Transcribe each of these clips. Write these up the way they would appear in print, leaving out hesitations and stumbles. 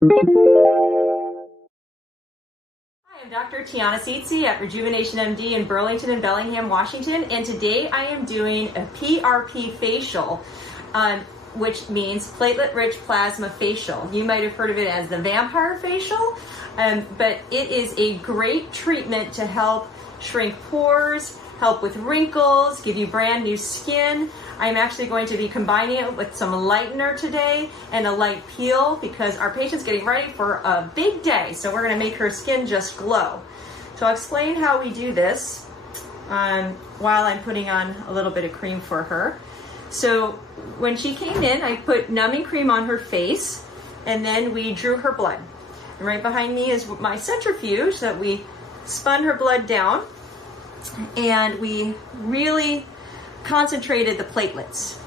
Hi, I'm Dr. Tiana Seetzy at Rejuvenation MD in Burlington and Bellingham, Washington, and today I am doing a PRP facial, which means platelet-rich plasma facial. You might have heard of it as the vampire facial, but it is a great treatment to help shrink pores, help with wrinkles, give you brand new skin. I'm actually going to be combining it with some lightener today and a light peel because our patient's getting ready for a big day. So we're gonna make her skin just glow. So I'll explain how we do this while I'm putting on a little bit of cream for her. So when she came in, I put numbing cream on her face and then we drew her blood. And right behind me is my centrifuge that we spun her blood down, and we really concentrated the platelets.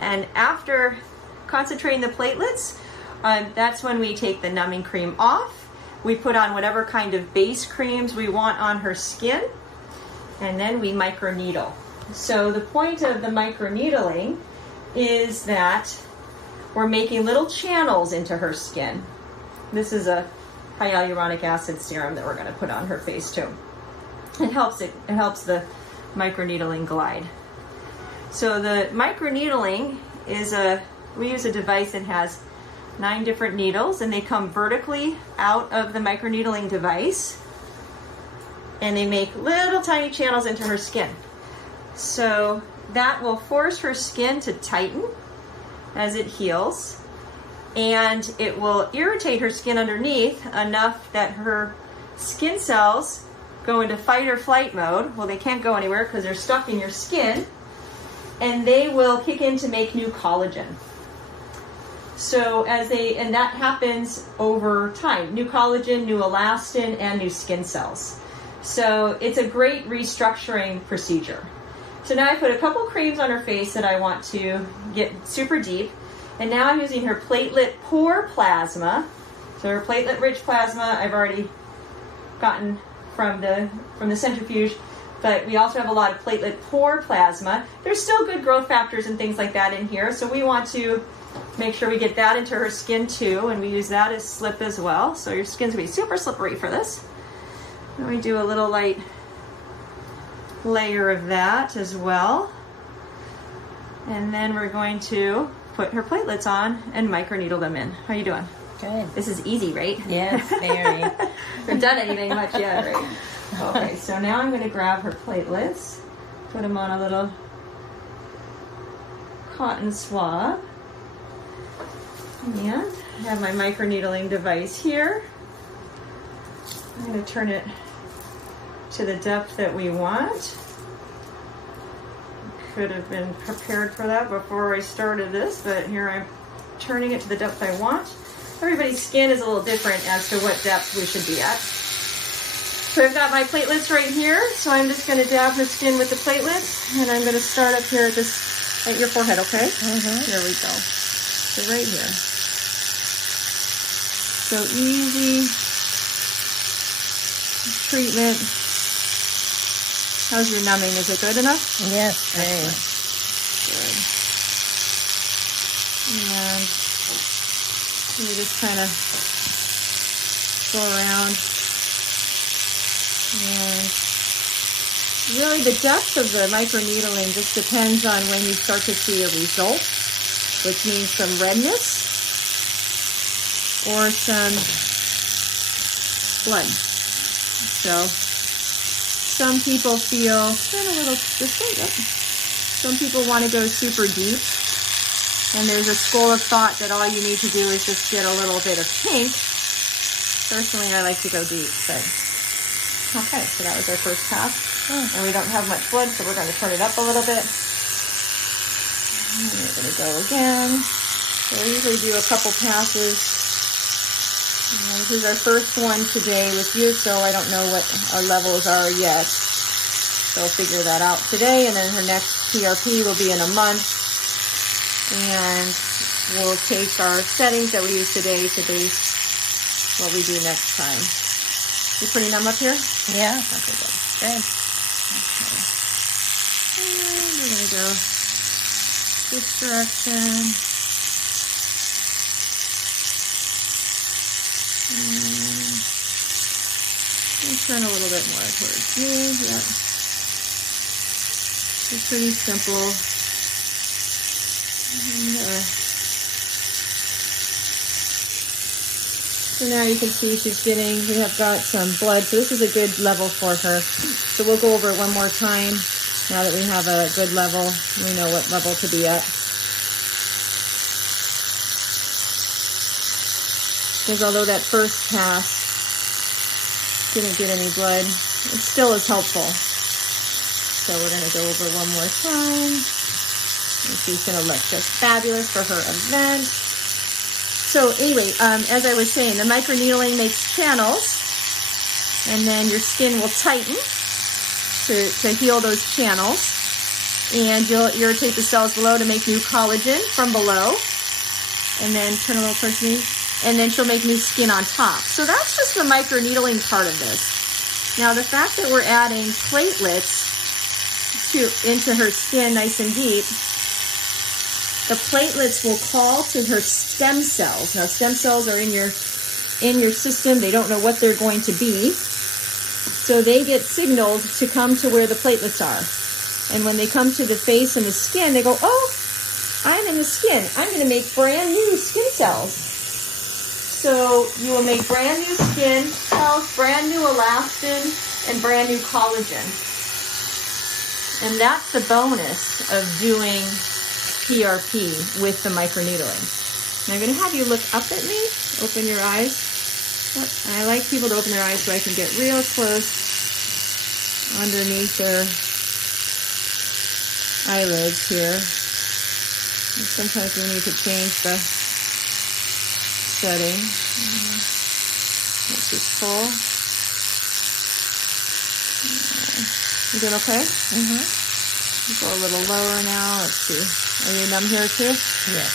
And after concentrating the platelets, that's when we take the numbing cream off. We put on whatever kind of base creams we want on her skin, and then we microneedle. So the point of the microneedling is that we're making little channels into her skin. This is a hyaluronic acid serum that we're going to put on her face too. It helps the microneedling glide. So the microneedling is we use a device that has 9 different needles, and they come vertically out of the microneedling device, and they make little tiny channels into her skin. So that will force her skin to tighten as it heals, and it will irritate her skin underneath enough that her skin cells go into fight or flight mode. Well, they can't go anywhere because they're stuck in your skin, and they will kick in to make new collagen. So and that happens over time, new collagen, new elastin, and new skin cells. So it's a great restructuring procedure. So now I put a couple creams on her face that I want to get super deep, and now I'm using her platelet pore plasma. So her platelet-rich plasma I've already gotten from the centrifuge, but we also have a lot of platelet pore plasma. There's still good growth factors and things like that in here, so we want to make sure we get that into her skin too, and we use that as slip as well. So your skin's gonna be super slippery for this. And we do a little light layer of that as well. And then we're going to put her platelets on and microneedle them in. How you doing? Good. This is easy, right? Yes, very. Haven't done anything much yet, right? Okay, so now I'm going to grab her platelets, put them on a little cotton swab, and I have my microneedling device here. I'm going to turn it to the depth that we want. Could have been prepared for that before I started this, but here I'm turning it to the depth I want. Everybody's skin is a little different as to what depth we should be at. So I've got my platelets right here, so I'm just going to dab her skin with the platelets, and I'm going to start up here at your forehead, okay? Here we go. So right here. So easy treatment. How's your numbing? Is it good enough? Yes, very. Good. And you just kind of go around. And really the depth of the microneedling just depends on when you start to see a result, which means some redness or some blood. So some people feel a little distant. Some people want to go super deep. And there's a school of thought that all you need to do is just get a little bit of pink. Personally, I like to go deep, but okay, so that was our first pass. And we don't have much blood, so we're going to turn it up a little bit. And we're going to go again. So we usually do a couple passes. And this is our first one today with you, so I don't know what our levels are yet. So we'll figure that out today, and then her next PRP will be in a month. And we'll take our settings that we use today to base what we do next time. You pretty numb up here? Yeah. Okay, good. Good. Okay. And we're going to go this direction. And turn a little bit more towards me. Yep. It's pretty simple. And, so now you can see we have got some blood. So this is a good level for her. So we'll go over it one more time. Now that we have a good level, we know what level to be at. Because although that first pass didn't get any blood, it still is helpful. So we're going to go over one more time. And she's going to look just fabulous for her event. So anyway, as I was saying, the microneedling makes channels, and then your skin will tighten to heal those channels. And you'll irritate the cells below to make new collagen from below. And then turn a little towards me. And then she'll make new skin on top. So that's just the microneedling part of this. Now the fact that we're adding platelets into her skin nice and deep, the platelets will call to her stem cells. Now stem cells are in your system. They don't know what they're going to be. So they get signaled to come to where the platelets are. And when they come to the face and the skin, they go, oh, I'm in the skin. I'm going to make brand new skin cells. So you will make brand new skin cells, brand new elastin, and brand new collagen. And that's the bonus of doing PRP with the microneedling. Now I'm going to have you look up at me, open your eyes. Yep. And I like people to open their eyes so I can get real close underneath their eyelids here. And sometimes we need to change the setting. Let's just pull. You doing okay? Mm-hmm. Go a little lower now. Let's see. Are you numb here too? Yes.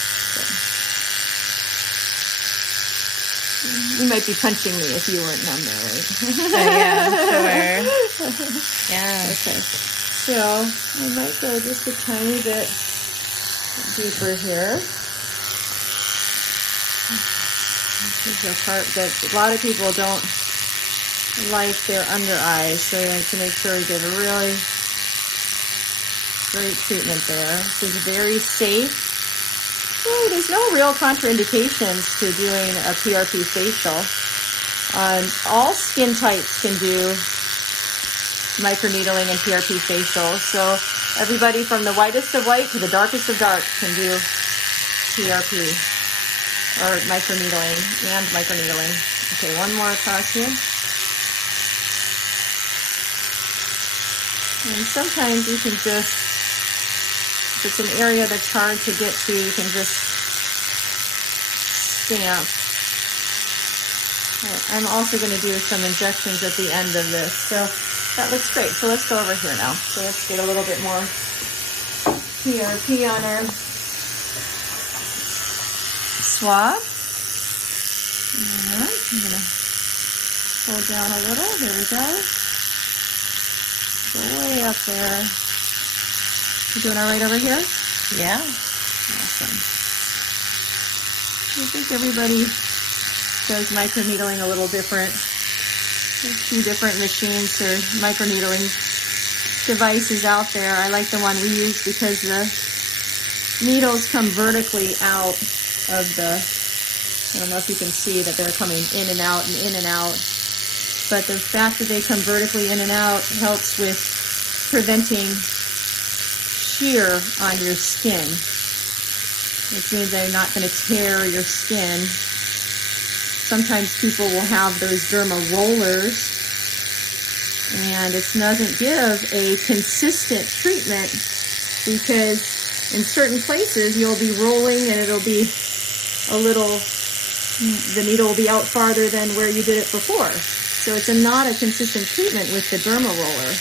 You might be punching me if you weren't numb there, right? Yeah, sure. Yeah. Okay. So I might go just a tiny bit deeper here. This is the part that a lot of people don't like their under eyes, so you have to make sure you get a really great treatment there. This is very safe. Well, there's no real contraindications to doing a PRP facial. All skin types can do microneedling and PRP facial. So everybody from the whitest of white to the darkest of dark can do PRP or microneedling and microneedling. Okay, one more across here. And sometimes you can just, if it's an area that's hard to get to, you can just stamp. I'm also going to do some injections at the end of this. So that looks great. So let's go over here now. So let's get a little bit more PRP on our swab. All right, I'm going to pull down a little. There we go. Go way up there. You doing all right over here? Yeah. Awesome. I think everybody does microneedling a little different. There's 2 different machines or microneedling devices out there. I like the one we use because the needles come vertically out of the, I don't know if you can see that they're coming in and out and in and out. But the fact that they come vertically in and out helps with preventing shear on your skin, which means they're not going to tear your skin. Sometimes people will have those derma rollers, and it doesn't give a consistent treatment because in certain places you'll be rolling and it'll be a little, the needle will be out farther than where you did it before. So it's not a consistent treatment with the derma roller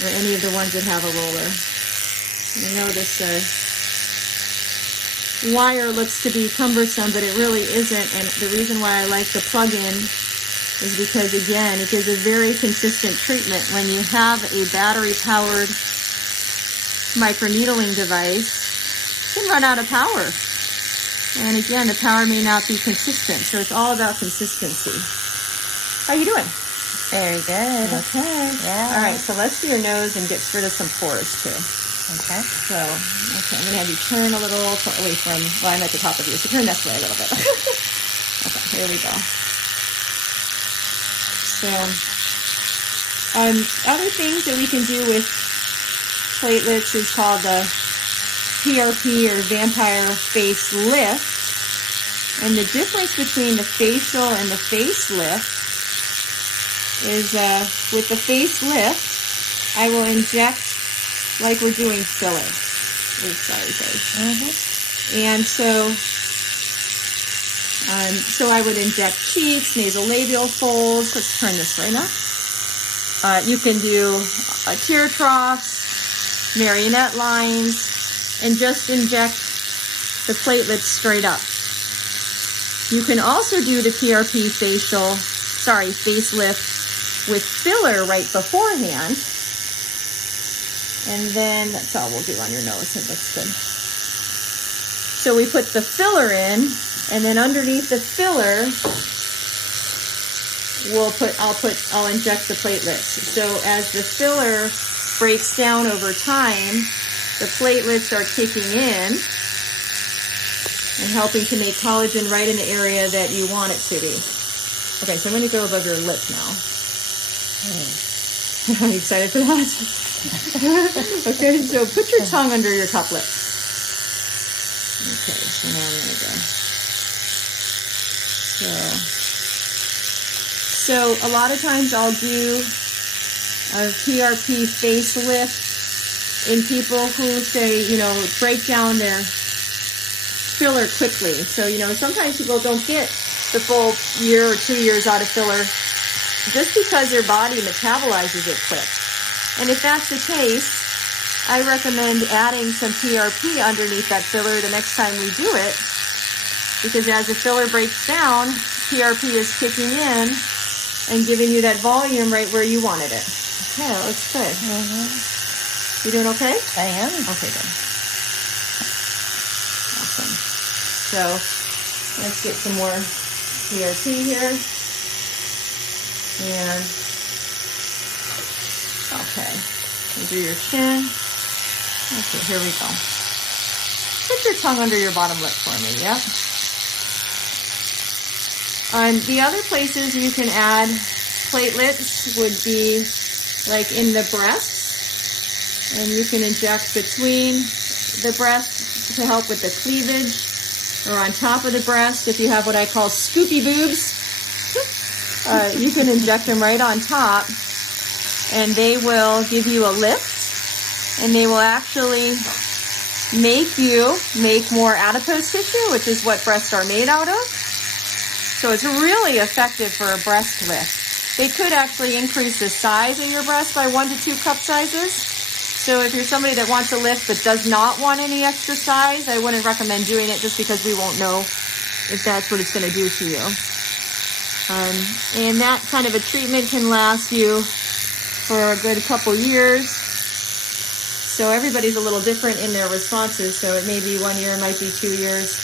or any of the ones that have a roller. I know this wire looks to be cumbersome, but it really isn't. And the reason why I like the plug-in is because, again, it gives a very consistent treatment. When you have a battery-powered microneedling device, it can run out of power. And again, the power may not be consistent, so it's all about consistency. How you doing? Very good. Okay. Yeah. All right, so let's do your nose and get rid of some pores too. Okay. So, okay, I'm going to have you turn a little away from, well, I'm at the top of you, so turn this way a little bit. Okay, here we go. So, other things that we can do with platelets is called the PRP or vampire facelift. And the difference between the facial and the facelift is with the facelift, I will inject like we're doing filler. Oops, sorry, guys. And so I would inject cheeks, nasolabial folds. Let's turn this right now. You can do tear troughs, marionette lines, and just inject the platelets straight up. You can also do the PRP facelift with filler right beforehand. And then that's all we'll do on your nose. It looks good. So we put the filler in, and then underneath the filler, I'll inject the platelets. So as the filler breaks down over time, the platelets are kicking in and helping to make collagen right in the area that you want it to be. Okay, so I'm going to go above your lip now. Are you excited for that? Okay, so put your tongue under your top lip. Okay, so now I'm going to go. So a lot of times I'll do a PRP facelift in people who say, break down their filler quickly. So, sometimes people don't get the full year or 2 years out of filler just because their body metabolizes it quick. And if that's the case, I recommend adding some PRP underneath that filler the next time we do it, because as the filler breaks down, PRP is kicking in and giving you that volume right where you wanted it. Okay, that looks good. Mm-hmm. You doing okay? I am. Okay, good. Awesome. So let's get some more PRP here. And okay, do your chin. Okay, here we go. Put your tongue under your bottom lip for me, yep. The other places you can add platelets would be like in the breasts, and you can inject between the breasts to help with the cleavage, or on top of the breast if you have what I call scoopy boobs. You can inject them right on top, and they will give you a lift, and they will actually make more adipose tissue, which is what breasts are made out of. So it's really effective for a breast lift. They could actually increase the size of your breast by 1 to 2 cup sizes. So if you're somebody that wants a lift but does not want any extra size, I wouldn't recommend doing it just because we won't know if that's what it's going to do to you. And that kind of a treatment can last you for a good couple years. So everybody's a little different in their responses. So it may be 1 year, it might be 2 years,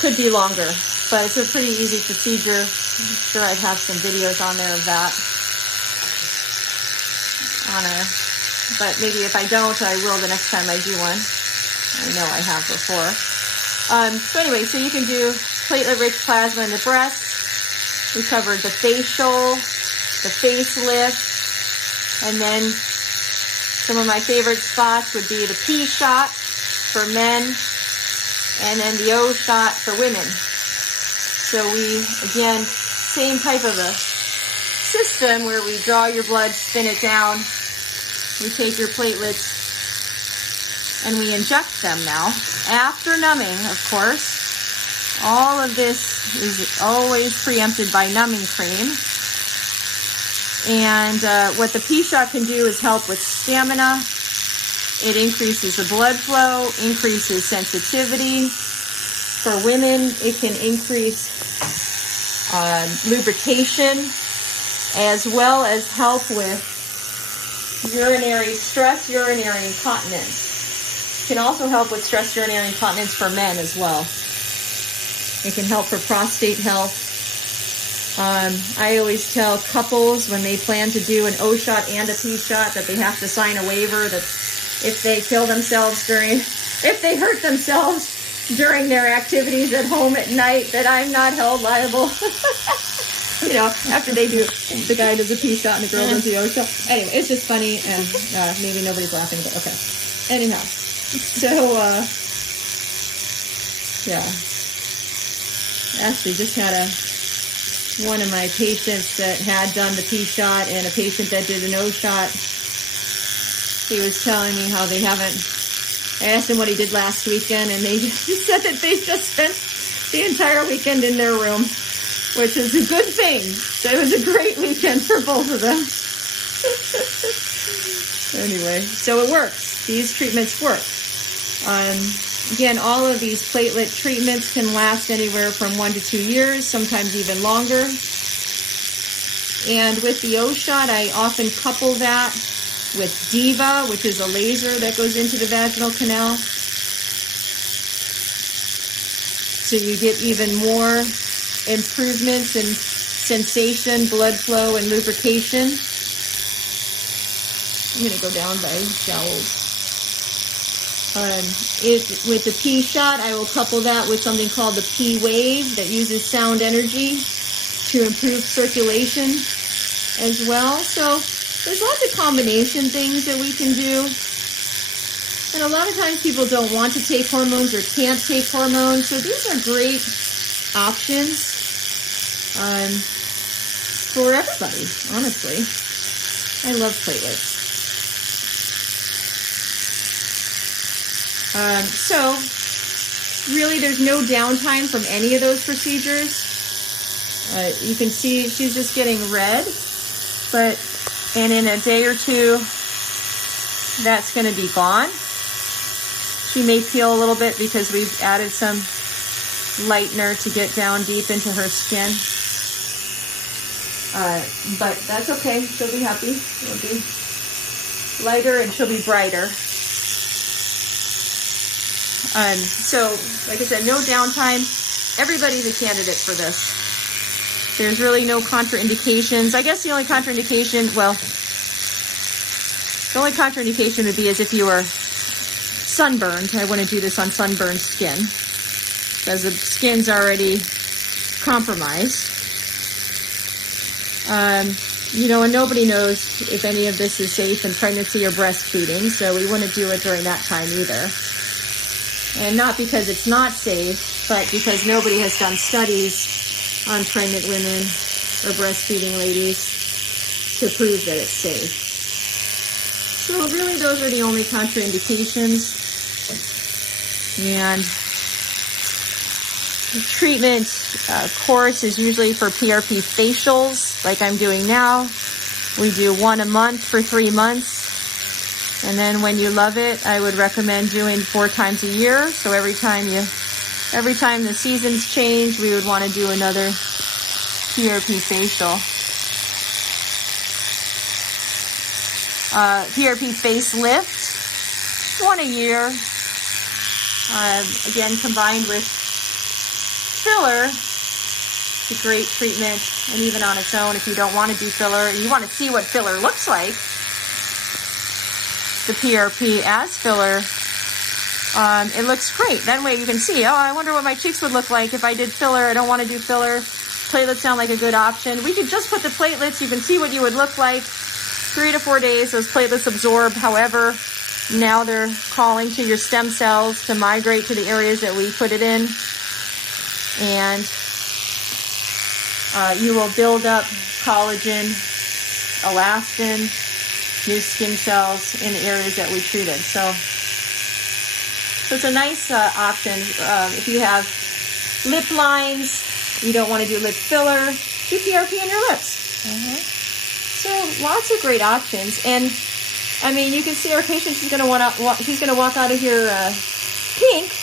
could be longer. But it's a pretty easy procedure. I'm sure I'd have some videos on there of that. But maybe if I don't, I will the next time I do one. I know I have before. So anyway, so you can do platelet-rich plasma in the breast. We covered the facial, the facelift, and then some of my favorite spots would be the P shot for men, and then the O shot for women. So we, again, same type of a system where we draw your blood, spin it down, we take your platelets, and we inject them now. After numbing, of course. All of this is always preempted by numbing cream. And what the P-Shot can do is help with stamina. It increases the blood flow, increases sensitivity. For women, it can increase lubrication, as well as help with urinary incontinence. It can also help with stress urinary incontinence for men as well. It can help for prostate health. I always tell couples when they plan to do an O shot and a P shot that they have to sign a waiver that if they hurt themselves during their activities at home at night, that I'm not held liable. You know, after they do, the guy does a P shot and the girl does the O shot. Anyway, it's just funny, and maybe nobody's laughing, but okay. Anyhow, so, yeah. Actually, just had one of my patients that had done the P shot and a patient that did an O shot. He was telling me how they haven't, I asked him what he did last weekend, and they said that they just spent the entire weekend in their room, which is a good thing. So it was a great weekend for both of them. Anyway, so it works. These treatments work. Again, all of these platelet treatments can last anywhere from 1 to 2 years, sometimes even longer. And with the O shot, I often couple that with Diva, which is a laser that goes into the vaginal canal. So you get even more improvements in sensation, blood flow, and lubrication. I'm going to go down by jowls. With the P shot, I will couple that with something called the P wave that uses sound energy to improve circulation as well. So there's lots of combination things that we can do. And a lot of times people don't want to take hormones or can't take hormones. So these are great options for everybody, honestly. I love platelets. So really there's no downtime from any of those procedures. You can see she's just getting red, and in a day or two, that's going to be gone. She may peel a little bit because we've added some lightener to get down deep into her skin. But that's okay. She'll be happy. It'll be lighter and she'll be brighter. So, like I said, no downtime. Everybody's a candidate for this. There's really no contraindications. I guess the only contraindication, would be as if you were sunburned. I wouldn't do this on sunburned skin because the skin's already compromised. You know, and nobody knows if any of this is safe in pregnancy or breastfeeding, so we wouldn't do it during that time either. And not because it's not safe, but because nobody has done studies on pregnant women or breastfeeding ladies to prove that it's safe. So really those are the only contraindications. And the treatment course is usually for PRP facials, like I'm doing now. We do 1 a month for 3 months. And then when you love it, I would recommend doing 4 times a year. So every time the seasons change, we would want to do another PRP facial. PRP facelift, 1 a year. Again, combined with filler, it's a great treatment. And even on its own, if you don't want to do filler, you want to see what filler looks like. The PRP as filler, it looks great. That way you can see, I wonder what my cheeks would look like if I did filler. I don't want to do filler. Platelets sound like a good option. We could just put the platelets. You can see what you would look like. 3 to 4 days, those platelets absorb. However, now they're calling to your stem cells to migrate to the areas that we put it in. And you will build up collagen, elastin, new skin cells in the areas that we treated. So it's a nice option. If you have lip lines, you don't want to do lip filler, do PRP on your lips. So lots of great options. And I mean, you can see our patient, she's going to walk out of here pink,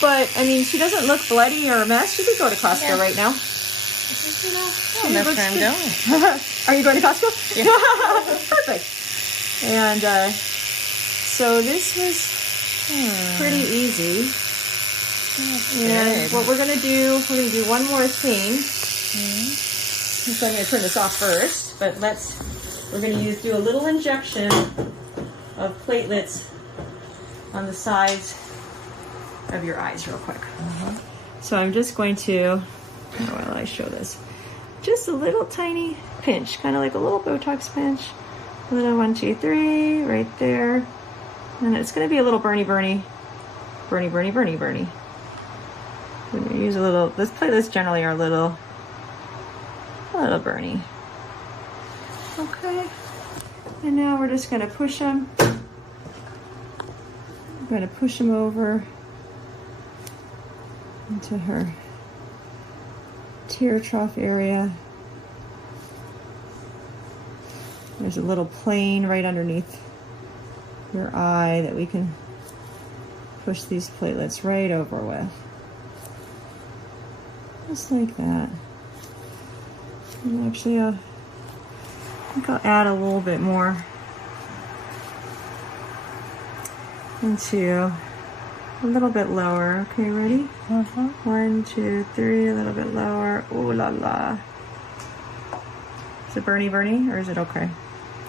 but I mean, she doesn't look bloody or a mess. She could go to Costco right now. That's where I'm going. Are you going to Costco? Yeah. Perfect. And so this was pretty easy. And what we're gonna do one more thing. So I'm gonna turn this off first, but we're gonna do a little injection of platelets on the sides of your eyes real quick. So I'm just going to, while I show this, just a little tiny pinch, kind of like a little Botox pinch. A little 1, 2, 3, right there. And it's gonna be a little burny. We're gonna use a little, these platelets generally are a little burny. Okay, and now we're just gonna push them. I'm gonna push them over into her tear trough area. There's a little plane right underneath your eye that we can push these platelets right over with. Just like that. And actually, I think I'll add a little bit more into a little bit lower. Okay, ready? 1, 2, 3, a little bit lower. Ooh la la. Is it burny, or is it okay?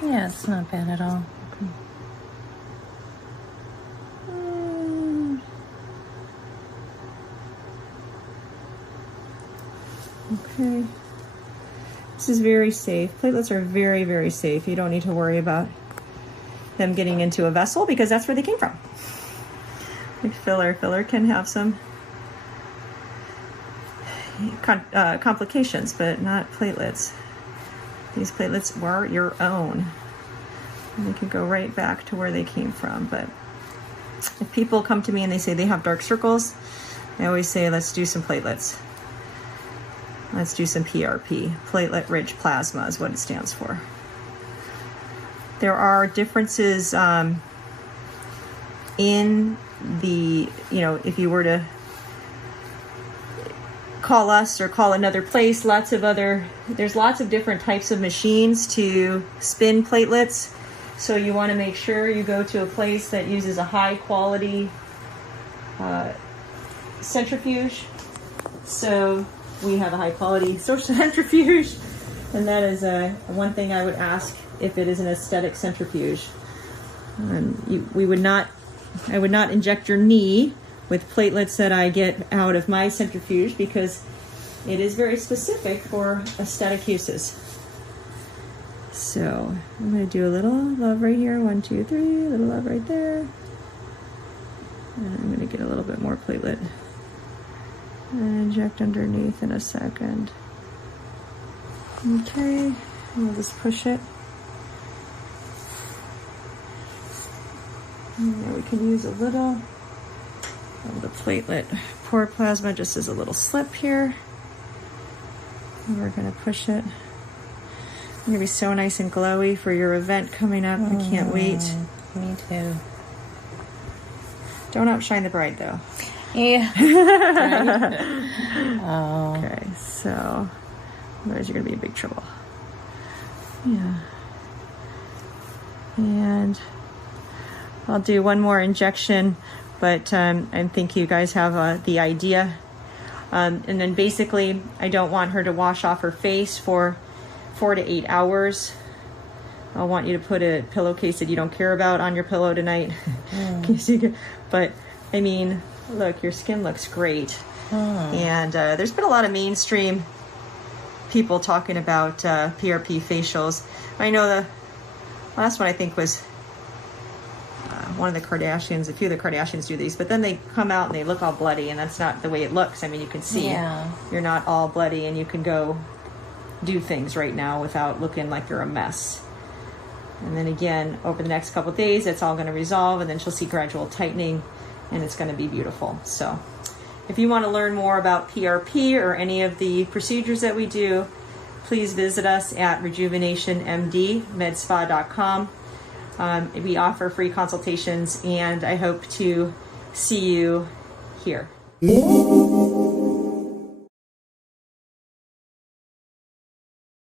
Yeah, it's not bad at all. Okay. This is very safe. Platelets are very, very safe. You don't need to worry about them getting into a vessel because that's where they came from. Like filler. Filler can have some complications, but not platelets. These platelets were your own. And they can go right back to where they came from. But if people come to me and they say they have dark circles, I always say, let's do some platelets. Let's do some PRP. Platelet-rich plasma is what it stands for. There are differences in the, if you were to call us or call another place, there's lots of different types of machines to spin platelets. So you want to make sure you go to a place that uses a high quality centrifuge. So we have a high quality centrifuge, and that is one thing I would ask if it is an aesthetic centrifuge. I would not inject your knee with platelets that I get out of my centrifuge because it is very specific for aesthetic uses. So I'm going to do a little love right here, 1, 2, 3, a little love right there, and I'm going to get a little bit more platelet and inject underneath in a second. Okay, we'll just push it. And now we can use a little of the platelet pour plasma just as a little slip here. And we're going to push it. It's going to be so nice and glowy for your event coming up. I can't wait. Me too. Don't outshine the bride though. Yeah. Oh. Okay, so otherwise you're going to be in big trouble. Yeah. And I'll do one more injection, but I think you guys have the idea. And then basically, I don't want her to wash off her face for 4 to 8 hours. I want you to put a pillowcase that you don't care about on your pillow tonight. But I mean, look, your skin looks great. And there's been a lot of mainstream people talking about PRP facials. I know the last one I think was one of the Kardashians. A few of the Kardashians do these, but then they come out and they look all bloody, and that's not the way it looks. I mean, you can see you're not all bloody, and you can go do things right now without looking like you're a mess. And then again, over the next couple of days, it's all going to resolve, and then she'll see gradual tightening, and it's going to be beautiful. So if you want to learn more about PRP or any of the procedures that we do, please visit us at rejuvenationmdmedspa.com. We offer free consultations, and I hope to see you here.